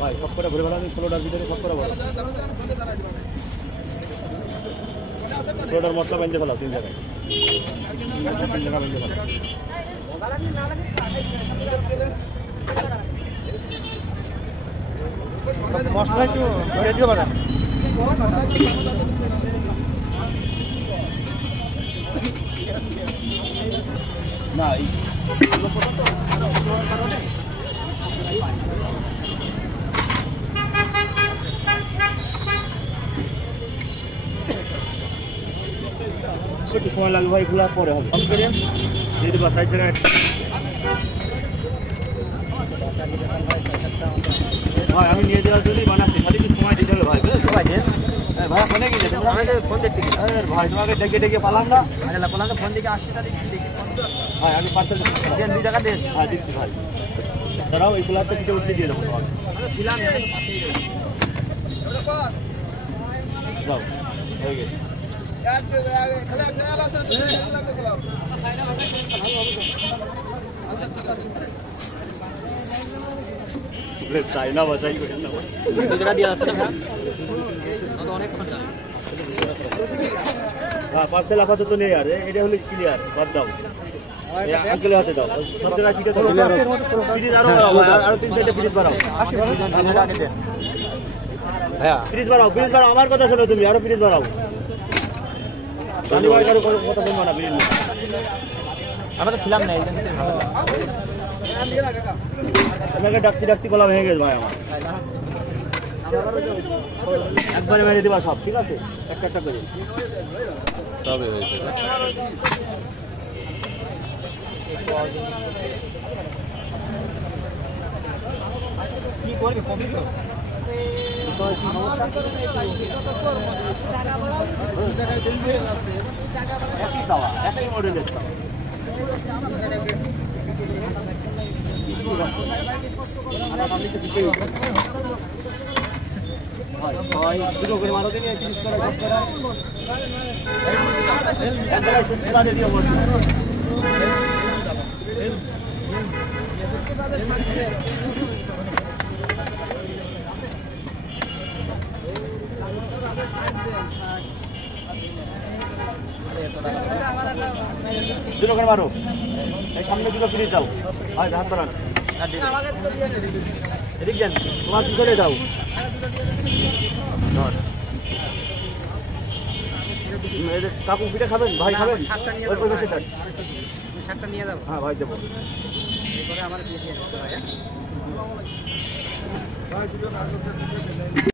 ভাই সব করে ঘুরে বেড়াবেন 16টার ভিতরে সব করে বলো 16টার মশলা বেঁধে ফেলাও 3 জায়গায় 3 জায়গা বেঁধে ফেলাও মশলা একটু ধরে দিও বাড়া না একটু সময় লাগবে ভাই এগুলো পরে হবে যদি বাসায় জায়গায় ভাই আমি নিয়ে যাওয়ার জন্যই বানাচ্ছি খালি একটু সময় দিতে হবে ভাই সবাই ভাই ফোনে গেলে ফোন দেখতে ভাই তোমাকে ডেকে ডেকে পালাম না পালাম না ফোন দিকে আসছি তাহলে ভাই আমি পার্সেল 2 টাকা দে হ্যাঁ দিচ্ছি ভাই দাঁড়াও এইগুলো তো কিছু উঠলে দিয়ে দেবো ছিলাম যাও হয়ে গেছে চাইনা বাজাই করেন না পার্সেল আপাতত নেই আর এটা হলে ক্লিয়ার বাদ দাও আঙ্কেল হাতে দাও আরো 3-4টা ফ্রিজ বাড়াও ফ্রিজ বাড়াও আমার কথা শোনো তুমি আরো ফ্রিজ বাড়াও কথা বলবো না বিরিয়ানি আমরা তো ছিলাম না আপনাকে ডাকতে গলা ভেঙে গেছে ভাই আমার একবারে মেরে দিবা সব ঠিক আছে একটা করে সবই হয়েছে কি করবি কবি তো একই মডেলের দুটো করে মারো দিন 30 টাকা এক জায়গায় 70 টাকা দিয়ে বলছি দুটো করে মারো এই সামনে দুটো ফ্রিজ দাও ভাই হাত বাড়ান এদিক যান তোমার পিছনে দাও কাকু পিঠে খাবেন ভাই খাবেন শাকটা নিয়ে যাবো হ্যাঁ ভাই দেবো আমার